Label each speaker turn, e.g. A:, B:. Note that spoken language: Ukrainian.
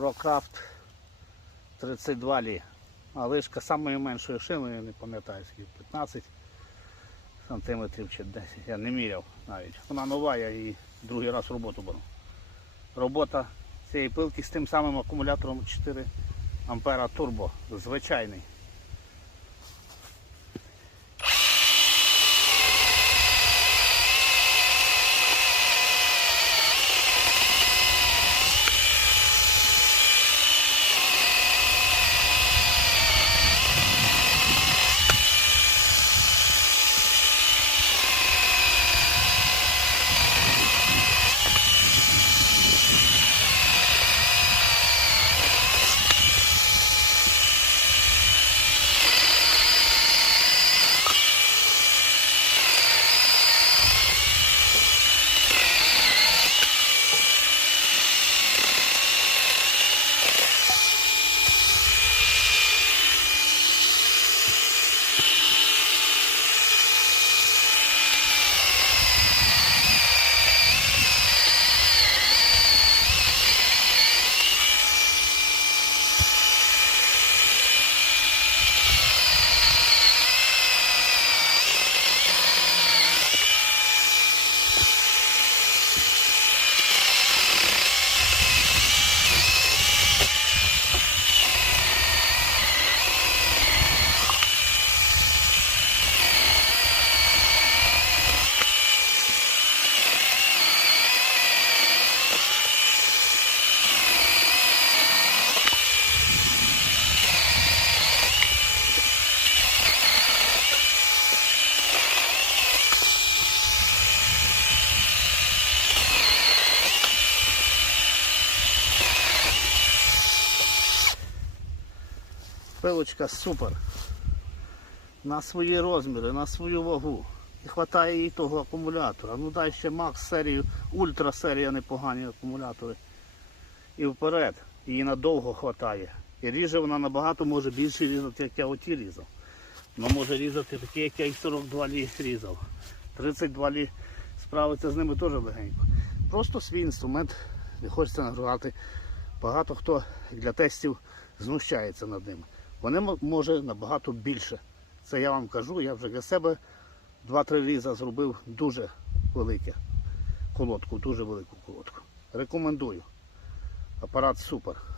A: Рокрафт 32 лі. А лишка самою меншою шиною, не пам'ятаю, скільки 15 сантиметрів чи 10. Я не міряв навіть. Вона нова, я її другий раз в роботу беру. Робота цієї пилки з тим самим акумулятором 4 ампера турбо, звичайний. Пилочка супер. На свої розміри, на свою вагу. І вистачає їй того акумулятора. Ну дай ще Макс серію, ультра серія непогані акумулятори. І вперед. Її надовго вистачає. І ріже вона набагато може більше різати, як я оті різав. Вона може різати такі, як я і 42 лі різав. 32 лі справиться з ними теж легенько. Просто свій інструмент, не хочеться нагрувати. Багато хто для тестів знущається над ними. Вони може набагато більше. Це я вам кажу, я вже для себе 2-3 різа зробив дуже велике колодку, дуже велику колодку. Рекомендую. Апарат супер.